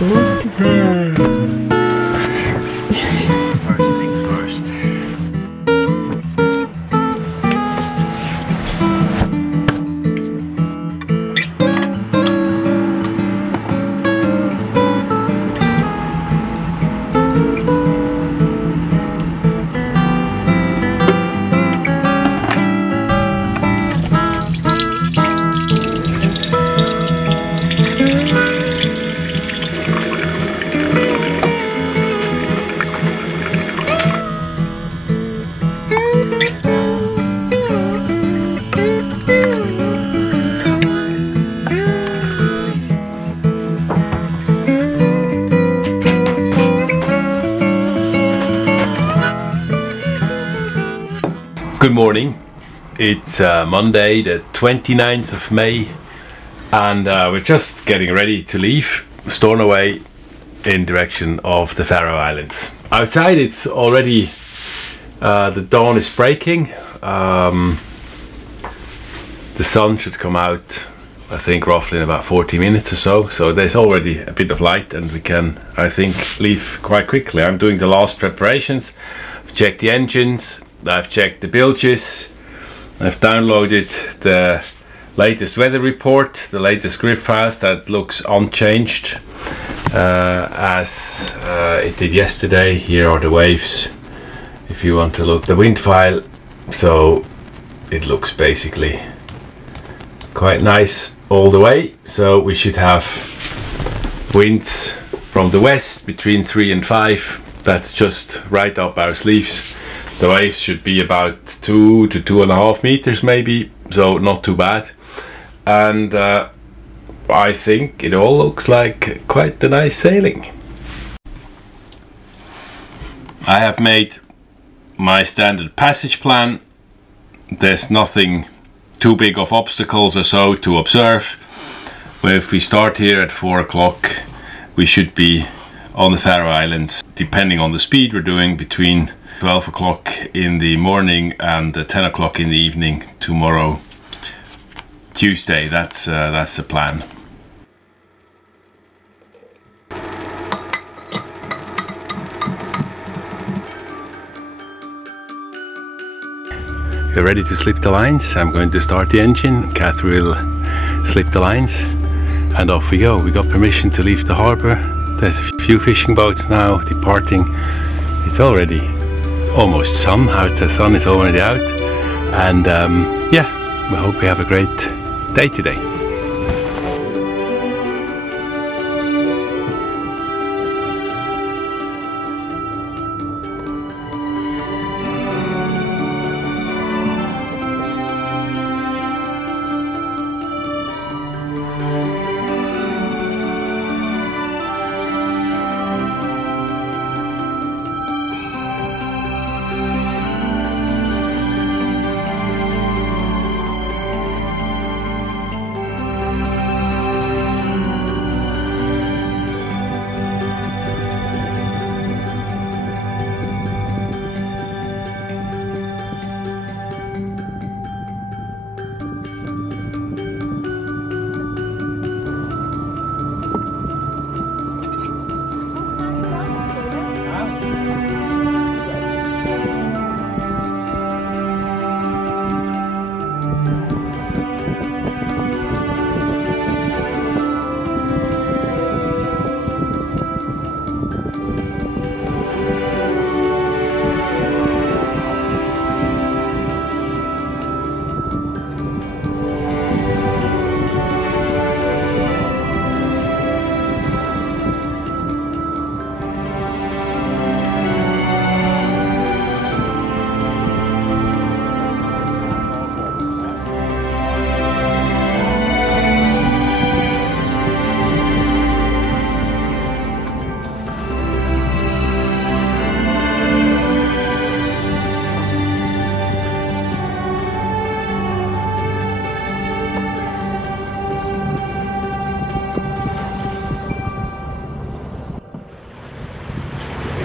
First things first. Good morning. It's Monday the 29th of May and we're just getting ready to leave Stornoway in direction of the Faroe Islands. Outside it's already the dawn is breaking. The sun should come out I think roughly in about 40 minutes or so there's already a bit of light and we can I think leave quite quickly. I'm doing the last preparations. I've checked the engines, I've checked the bilges, I've downloaded the latest weather report, the latest script files that looks unchanged as it did yesterday. Here are the waves if you want to look, the wind file, so it looks basically quite nice all the way. So we should have winds from the west between 3 and 5, that's just right up our sleeves. The waves should be about 2 to 2.5 meters maybe, so not too bad. And I think it all looks like quite a nice sailing. I have made my standard passage plan. There's nothing too big of obstacles or so to observe. Well, if we start here at 4 o'clock, we should be on the Faroe Islands, depending on the speed we're doing, between 12 o'clock in the morning and 10 o'clock in the evening tomorrow, Tuesday. That's the plan. We're ready to slip the lines. I'm going to start the engine. Kathrin will slip the lines and off we go. We got permission to leave the harbor. There's a few fishing boats now departing. It's already almost sun, the sun is already out, and yeah, we hope we have a great day today.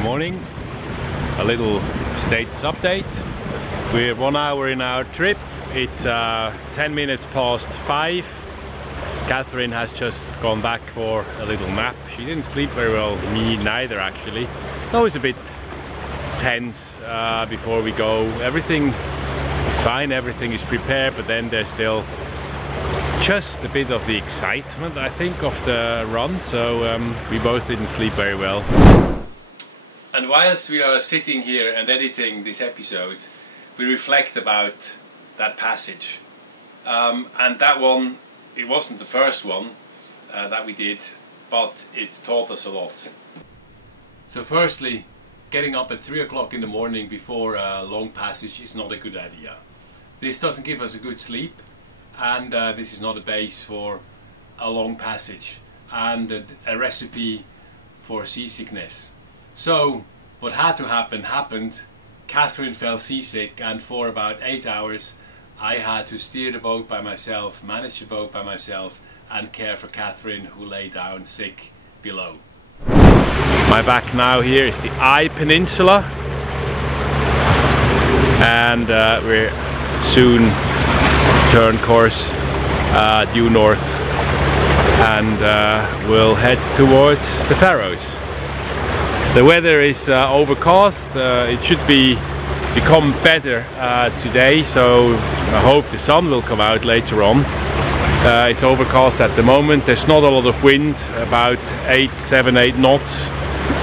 Morning, a little status update. We're 1 hour in our trip. It's 10 minutes past 5. Kathrin has just gone back for a little nap. She didn't sleep very well, me neither actually. Always a bit tense before we go. Everything is fine, everything is prepared, but then there's still just a bit of the excitement, I think, of the run, so we both didn't sleep very well. And whilst we are sitting here and editing this episode, we reflect about that passage. And that one, it wasn't the first one that we did, but it taught us a lot. So firstly, getting up at 3 o'clock in the morning before a long passage is not a good idea. This doesn't give us a good sleep, and this is not a base for a long passage and a recipe for seasickness. So what had to happen happened. Kathrin fell seasick, and for about 8 hours I had to steer the boat by myself, manage the boat by myself, and care for Kathrin, who lay down sick below. My back now here is the Eye Peninsula, and we're soon turn course due north, and we'll head towards the Faroes. The weather is overcast. It should become better today, so I hope the sun will come out later on. It's overcast at the moment. There's not a lot of wind, about 7, 8 knots,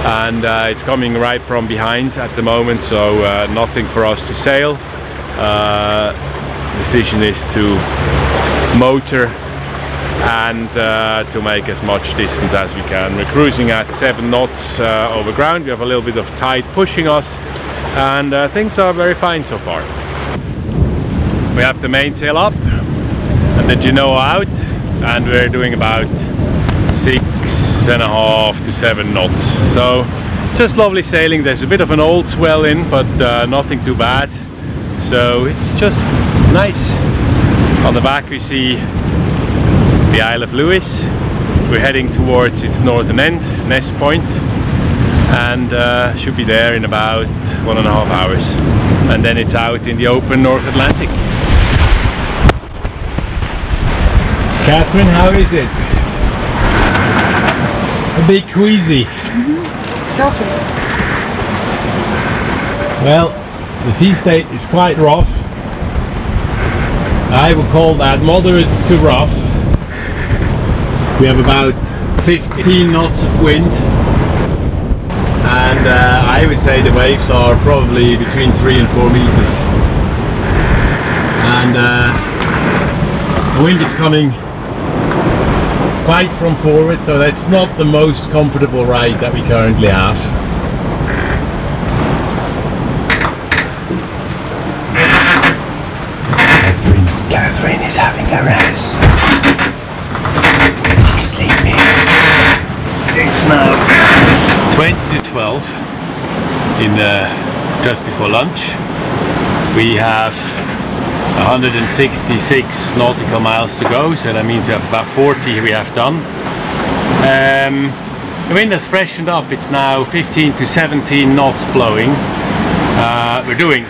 and it's coming right from behind at the moment, so nothing for us to sail. Decision is to motor and to make as much distance as we can. We're cruising at 7 knots over ground. We have a little bit of tide pushing us, and things are very fine so far. We have the mainsail up and the genoa out, and we're doing about 6.5 to 7 knots. So just lovely sailing. There's a bit of an old swell in, but nothing too bad. So it's just nice. On the back we see the Isle of Lewis. We're heading towards its northern end, Nest Point, and should be there in about 1.5 hours. And then it's out in the open North Atlantic. Kathrin, how is it? A bit queasy. Exactly. Well, the sea state is quite rough. I would call that moderate to rough. We have about 15 knots of wind, and I would say the waves are probably between 3 and 4 meters. And the wind is coming quite from forward, so that's not the most comfortable ride that we currently have. Kathrin is having a rest. She's sleeping. It's now 20 to 12 in just before lunch. We have 166 nautical miles to go, so that means we have about 40 we have done. The wind has freshened up. It's now 15 to 17 knots blowing. We're doing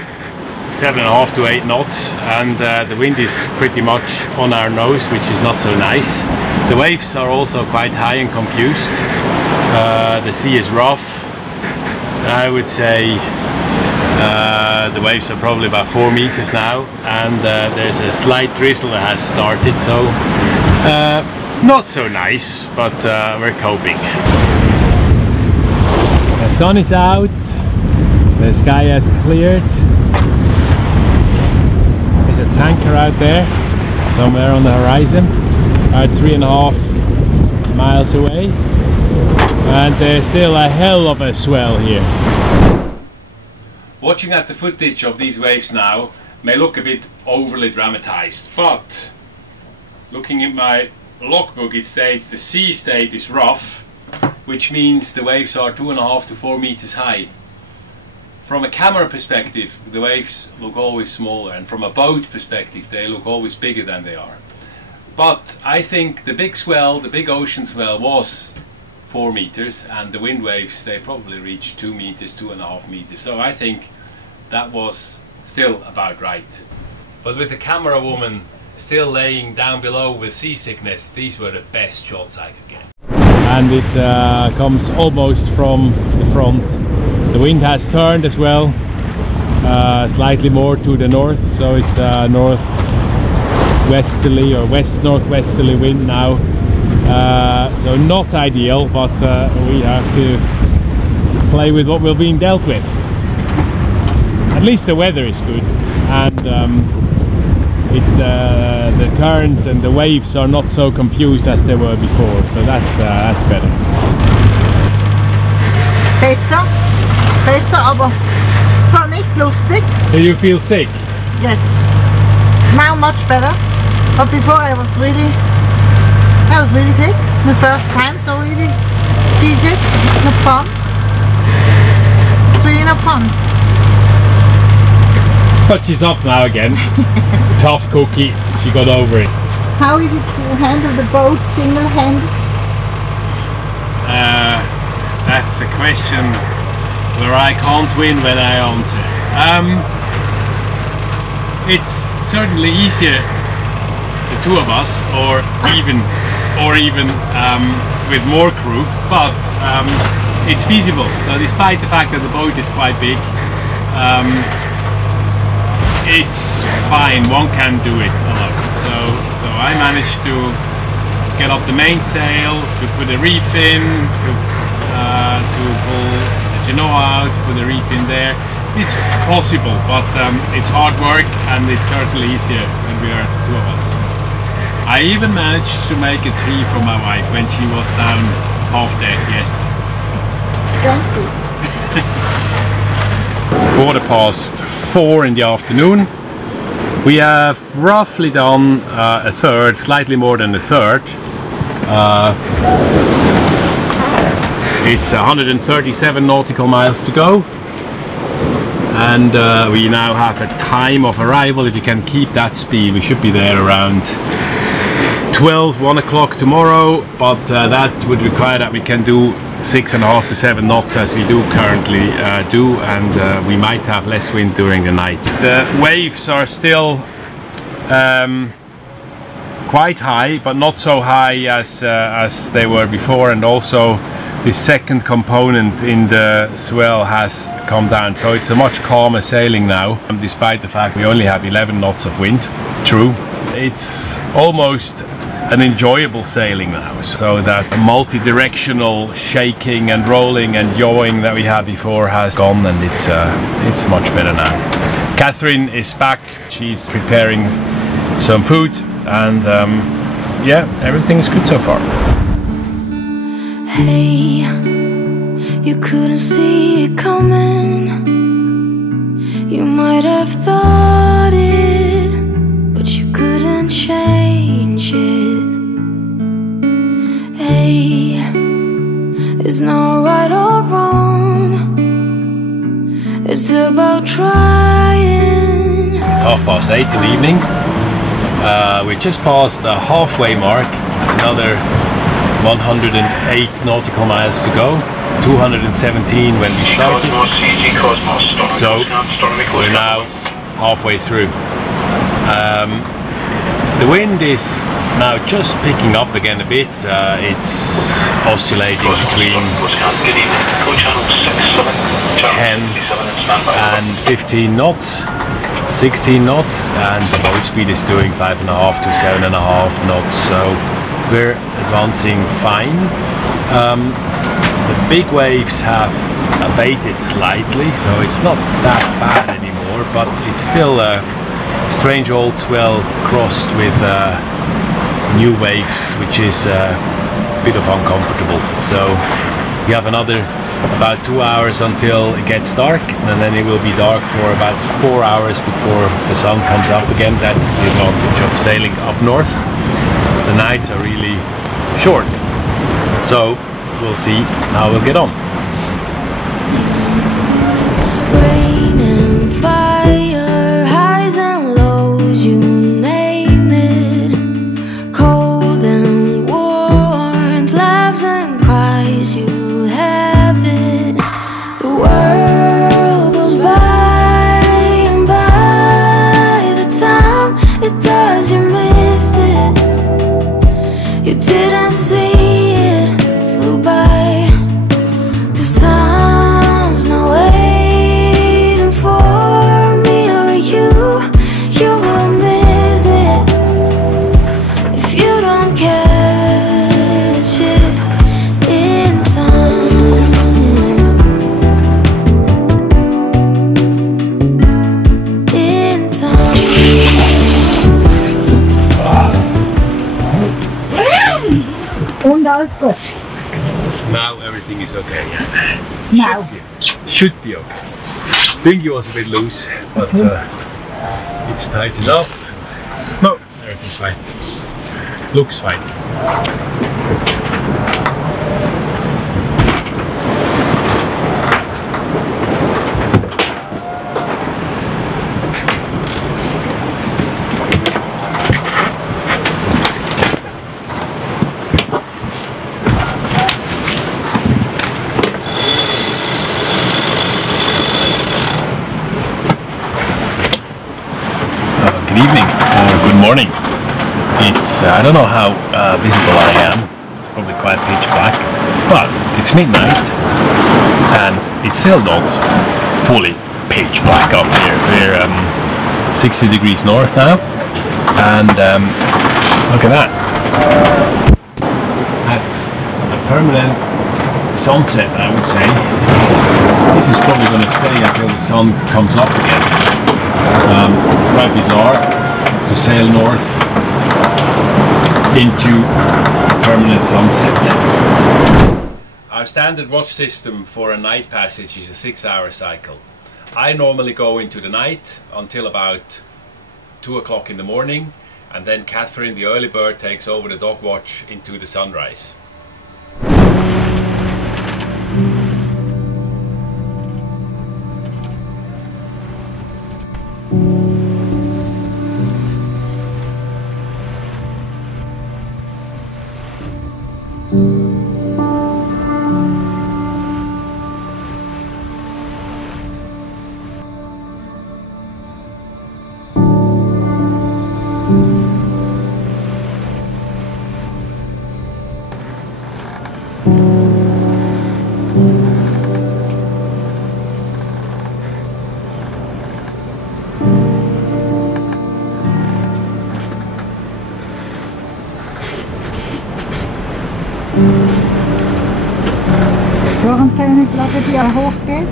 7.5 to 8 knots, and the wind is pretty much on our nose, which is not so nice. The waves are also quite high and confused. The sea is rough. I would say the waves are probably about 4 meters now, and there's a slight drizzle that has started, so not so nice, but we're coping. The sun is out, the sky has cleared. There's a tanker out there somewhere on the horizon, about 3.5 miles away, and there's still a hell of a swell here. Watching at the footage of these waves now may look a bit overly dramatized, but looking at my logbook, it states the sea state is rough, which means the waves are 2.5 to 4 meters high. From a camera perspective, the waves look always smaller, and from a boat perspective, they look always bigger than they are. But I think the big swell, the big ocean swell, was 4 meters, and the wind waves, they probably reached 2 meters, 2.5 meters. So I think that was still about right. But with the camera woman still laying down below with seasickness, these were the best shots I could get. And it comes almost from the front. The wind has turned as well, slightly more to the north, so it's northwesterly or west-northwesterly wind now. So not ideal, but we have to play with what we're being dealt with. At least the weather is good, and the current and the waves are not so confused as they were before, so that's better. Besser, aber es war nicht lustig. Do you feel sick? Yes. Now much better, but before I was really sick the first time, so really seasick. It's not fun. It's really not fun. But she's up now again. Tough cookie, she got over it. How is it to handle the boat single-handed? That's a question where I can't win when I answer. It's certainly easier, the two of us, or even with more crew, but it's feasible. So despite the fact that the boat is quite big, it's fine, one can do it alone. So I managed to get up the mainsail, to put a reef in, to pull the genoa out, put a reef in there. It's possible, but it's hard work, and it's certainly easier when we are the two of us. I even managed to make a tea for my wife when she was down half dead, yes. Thank you. 4:15 in the afternoon. We have roughly done a third, slightly more than a third. It's 137 nautical miles to go, and we now have a time of arrival. If you can keep that speed, we should be there around 1 o'clock tomorrow, but that would require that we can do 6.5 to 7 knots as we do currently do, and we might have less wind during the night. The waves are still quite high, but not so high as they were before, and also the second component in the swell has come down, so it's a much calmer sailing now, despite the fact we only have 11 knots of wind. True, it's almost an enjoyable sailing now, so that multi-directional shaking and rolling and yawing that we had before has gone, and it's much better now. Kathrin is back, she's preparing some food, and yeah, everything is good so far. Hey, you couldn't see it coming. You might have thought it, but you couldn't change it. Hey, it's not right or wrong, it's about trying. It's 8:30 in the evening. We just passed the halfway mark. It's another 108 nautical miles to go, 217 when we started, so we're now halfway through. The wind is now just picking up again a bit. It's oscillating between 10 and 15 knots, 16 knots, and the boat speed is doing 5.5 to 7.5 knots, so we're advancing fine. The big waves have abated slightly, so it's not that bad anymore, but it's still a strange old swell crossed with new waves, which is a bit of uncomfortable. So we have another about 2 hours until it gets dark, and then it will be dark for about 4 hours before the sun comes up again. That's the advantage of sailing up north. The nights are really short, so we'll see how we'll get on. Rain and fire, highs and lows, you name it. Cold and warmth, laughs and cries, you have it. The world goes by, and by the time it does, you make everything is okay. Yeah. Now. Should be okay. Dinghy was a bit loose, but it's tight enough. No, everything's fine. Looks fine. Good evening or good morning. It's I don't know how visible I am. It's probably quite pitch black, but it's midnight and it's still not fully pitch black up here. We're 60 degrees north now, and look at that. That's a permanent sunset, I would say. This is probably going to stay until the sun comes up again. It's quite bizarre to sail north into permanent sunset. Our standard watch system for a night passage is a 6-hour cycle. I normally go into the night until about 2 o'clock in the morning, and then Kathrin, the early bird, takes over the dog watch into the sunrise. Quarantäneflagge, die ja hochgeht.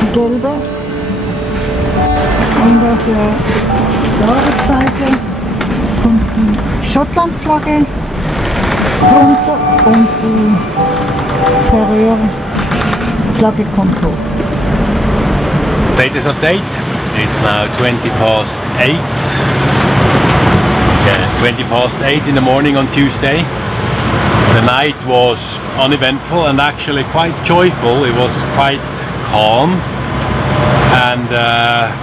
Die gelbe. Und auf der Starboard-Seite kommt die Schottland-Flagge runter und die Faroe-Flagge kommt hoch. Status update. It's now 20 past 8. Yeah, 20 past 8 in the morning on Tuesday. The night was uneventful and actually quite joyful. It was quite calm, and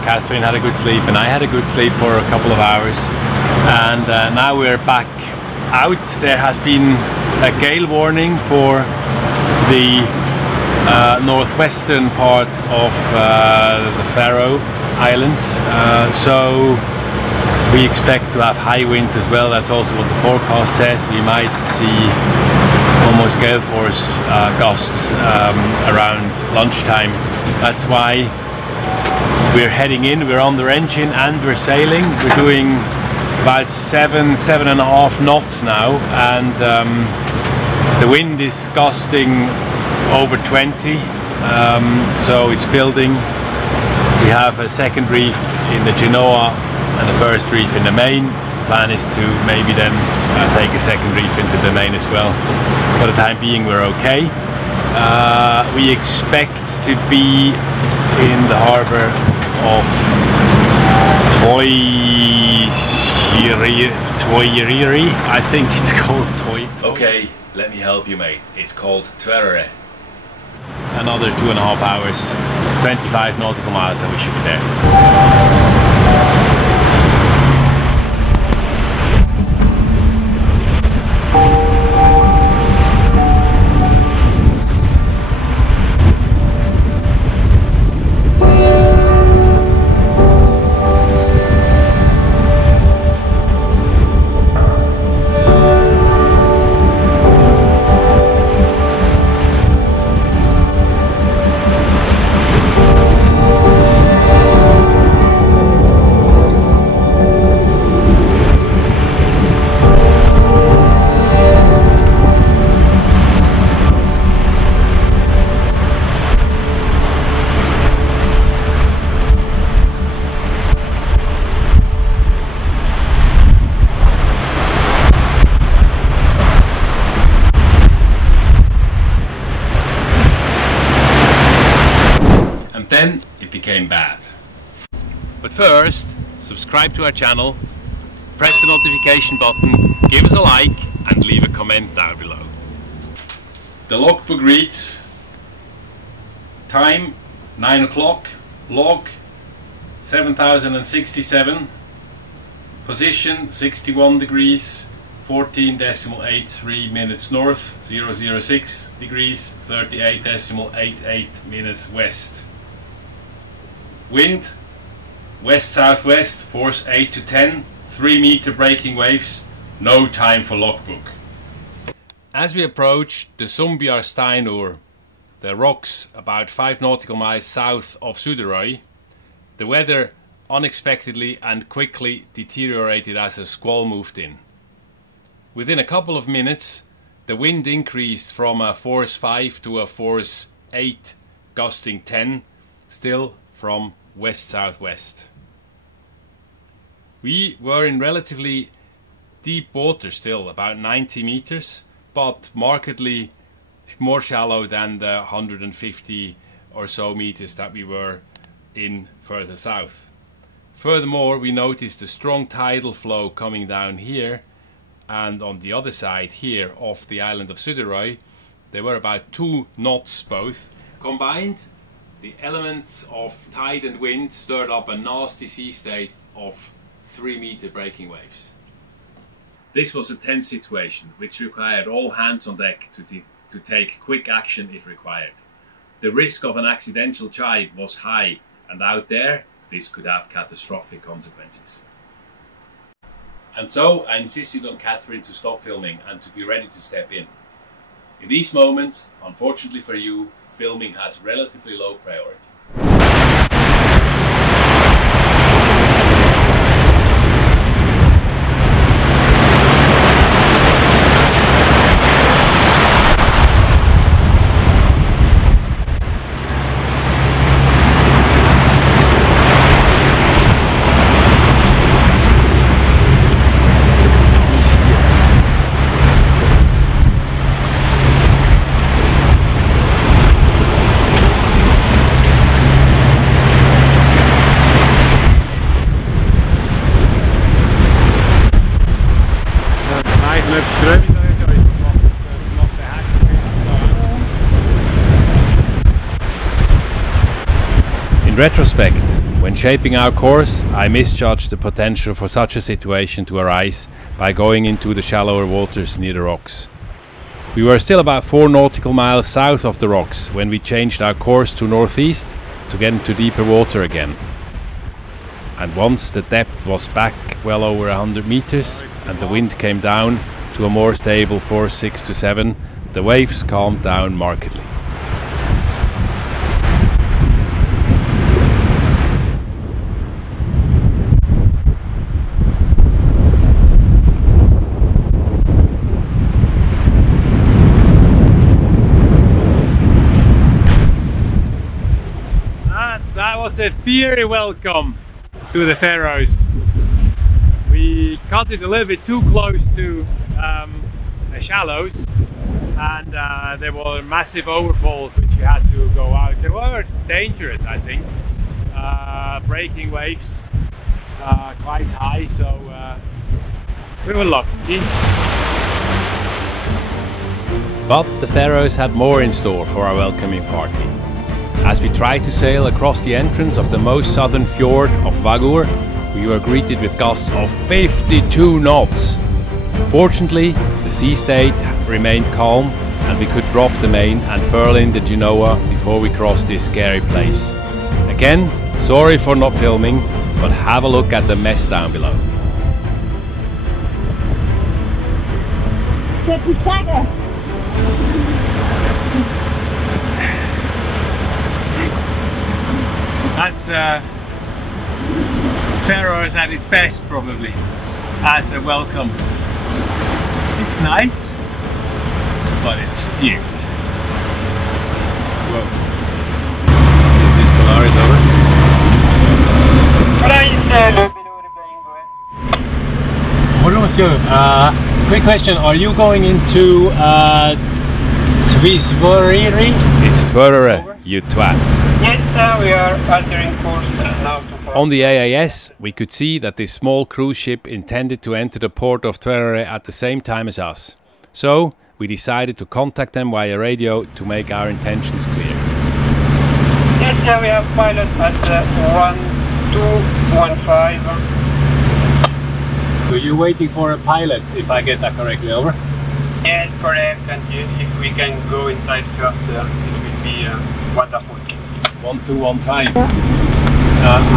Kathrin had a good sleep and I had a good sleep for a couple of hours, and now we're back out. There has been a gale warning for the northwestern part of the Faroe Islands, so we expect to have high winds as well. That's also what the forecast says. We might see almost gale force gusts around lunchtime. That's why we're heading in. We're on the engine and we're sailing. We're doing about 7.5 knots now, and the wind is gusting over 20, so it's building. We have a second reef in the Genoa and the first reef in the main. Plan is to maybe then take a second reef into the main as well. For the time being we're okay. We expect to be in the harbour of Tvøroyri, I think it's called Tvøroyri. Okay, let me help you, mate. It's called Tvøroyri. Another 2.5 hours, 25 nautical miles, and we should be there. and then it became bad. But first, subscribe to our channel, press the notification button, give us a like and leave a comment down below. The logbook reads time 9 o'clock, log 7067, position 61 degrees 14.83 minutes north, 006 degrees 38.88 minutes west. Wind west-southwest, force 8 to 10, 3 meter breaking waves, no time for logbook. As we approach the Steinur, the rocks about 5 nautical miles south of Suduroy, the weather unexpectedly and quickly deteriorated as a squall moved in. Within a couple of minutes, the wind increased from a force 5 to a force 8, gusting 10, still from west-southwest. We were in relatively deep water still, about 90 meters, but markedly more shallow than the 150 or so meters that we were in further south. Furthermore, we noticed a strong tidal flow coming down here, and on the other side here off the island of Suduroy there were about 2 knots both. Combined, the elements of tide and wind stirred up a nasty sea state of 3 meter breaking waves. This was a tense situation which required all hands on deck to take quick action if required. The risk of an accidental jibe was high, and out there this could have catastrophic consequences. And so I insisted on Kathrin to stop filming and to be ready to step in. In these moments, unfortunately for you, filming has relatively low priority. In retrospect, when shaping our course, I misjudged the potential for such a situation to arise by going into the shallower waters near the rocks. We were still about 4 nautical miles south of the rocks when we changed our course to northeast to get into deeper water again. And once the depth was back well over 100 meters and the wind came down to a more stable force 6 to 7, the waves calmed down markedly. That was a fiery welcome to the Faroes. We cut it a little bit too close to the shallows, and there were massive overfalls which you had to go out. They were dangerous, I think. Breaking waves quite high, so we were lucky. But the Faroes had more in store for our welcoming party. As we tried to sail across the entrance of the most southern fjord of Tvøroyri, we were greeted with gusts of 52 knots. Fortunately, the sea state remained calm and we could drop the main and furl in the Genoa before we crossed this scary place. Again, sorry for not filming, but have a look at the mess down below. That's Faroes at its best, probably, as a welcome. It's nice, but it's fierce. Whoa. Is this Polaris over? Quick question, are you going into Tvøroyri? It's Tvøroyri, you twat. Yes, we are are altering course now to... On the AIS, we could see that this small cruise ship intended to enter the port of Tvøroyri at the same time as us. So, we decided to contact them via radio to make our intentions clear. Yes, we have pilot at 1215. So you're waiting for a pilot, if I get that correctly, over? Yes, correct, and if we can go inside first, it will be wonderful. 1215.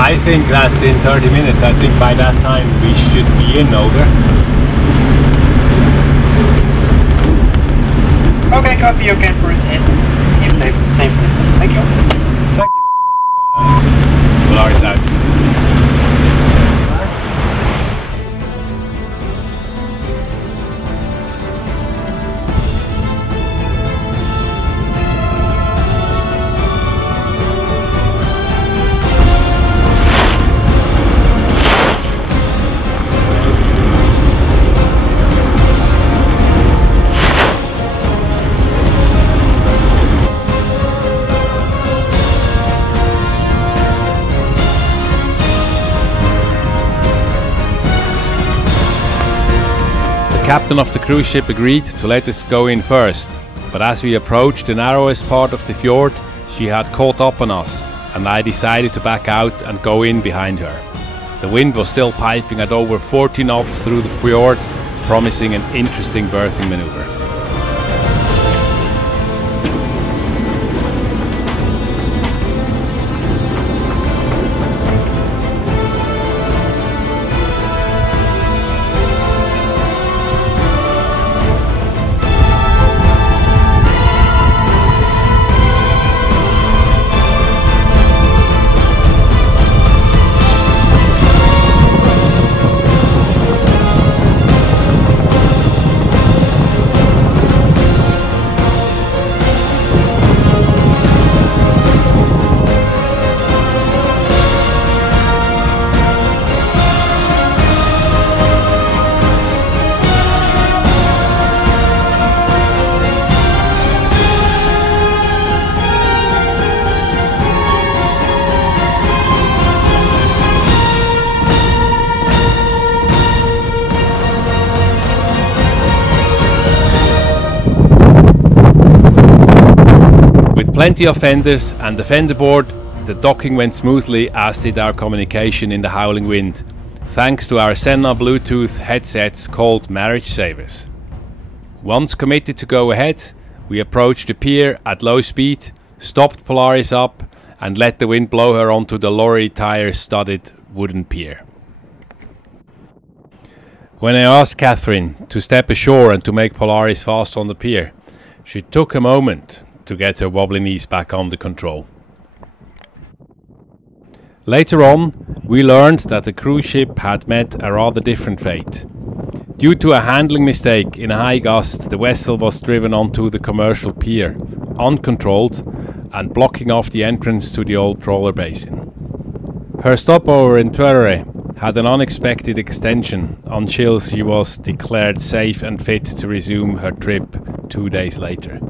I think that's in 30 minutes. I think by that time we should be in, over. Okay, copy, you can proceed. Keep safe. Thank you. Thank you. Polaris out. The captain of the cruise ship agreed to let us go in first, but as we approached the narrowest part of the fjord, she had caught up on us, and I decided to back out and go in behind her. The wind was still piping at over 40 knots through the fjord, promising an interesting berthing maneuver. Plenty of fenders and the fender board, the docking went smoothly, as did our communication in the howling wind, thanks to our Senna Bluetooth headsets called Marriage Savers. Once committed to go ahead, we approached the pier at low speed, stopped Polaris up and let the wind blow her onto the lorry tire-studded wooden pier. When I asked Kathrin to step ashore and to make Polaris fast on the pier, she took a moment to get her wobbly knees back under control. Later on, we learned that the cruise ship had met a rather different fate. Due to a handling mistake in a high gust, the vessel was driven onto the commercial pier, uncontrolled, and blocking off the entrance to the old trawler basin. Her stopover in Tvøroyri had an unexpected extension until she was declared safe and fit to resume her trip 2 days later.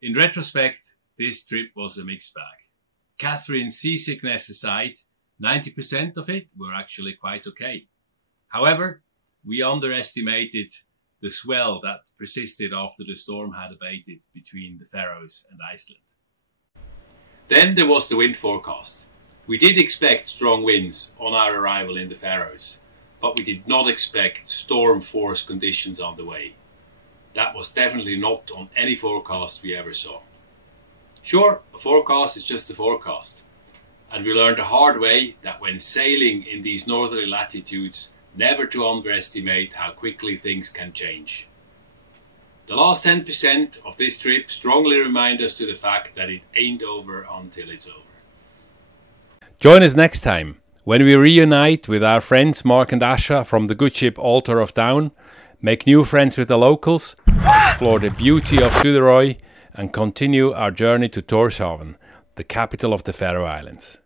In retrospect, this trip was a mixed bag. Kathrin's seasickness aside, 90% of it were actually quite okay. However, we underestimated the swell that persisted after the storm had abated between the Faroes and Iceland. Then there was the wind forecast. We did expect strong winds on our arrival in the Faroes, but we did not expect storm force conditions on the way. That was definitely not on any forecast we ever saw. Sure, a forecast is just a forecast, and we learned the hard way that when sailing in these northerly latitudes, never to underestimate how quickly things can change. The last 10% of this trip strongly remind us to the fact that it ain't over until it's over. Join us next time when we reunite with our friends Mark and Asha from the good ship Altar of Down, make new friends with the locals, explore the beauty of Suduroy, and continue our journey to Tórshavn, the capital of the Faroe Islands.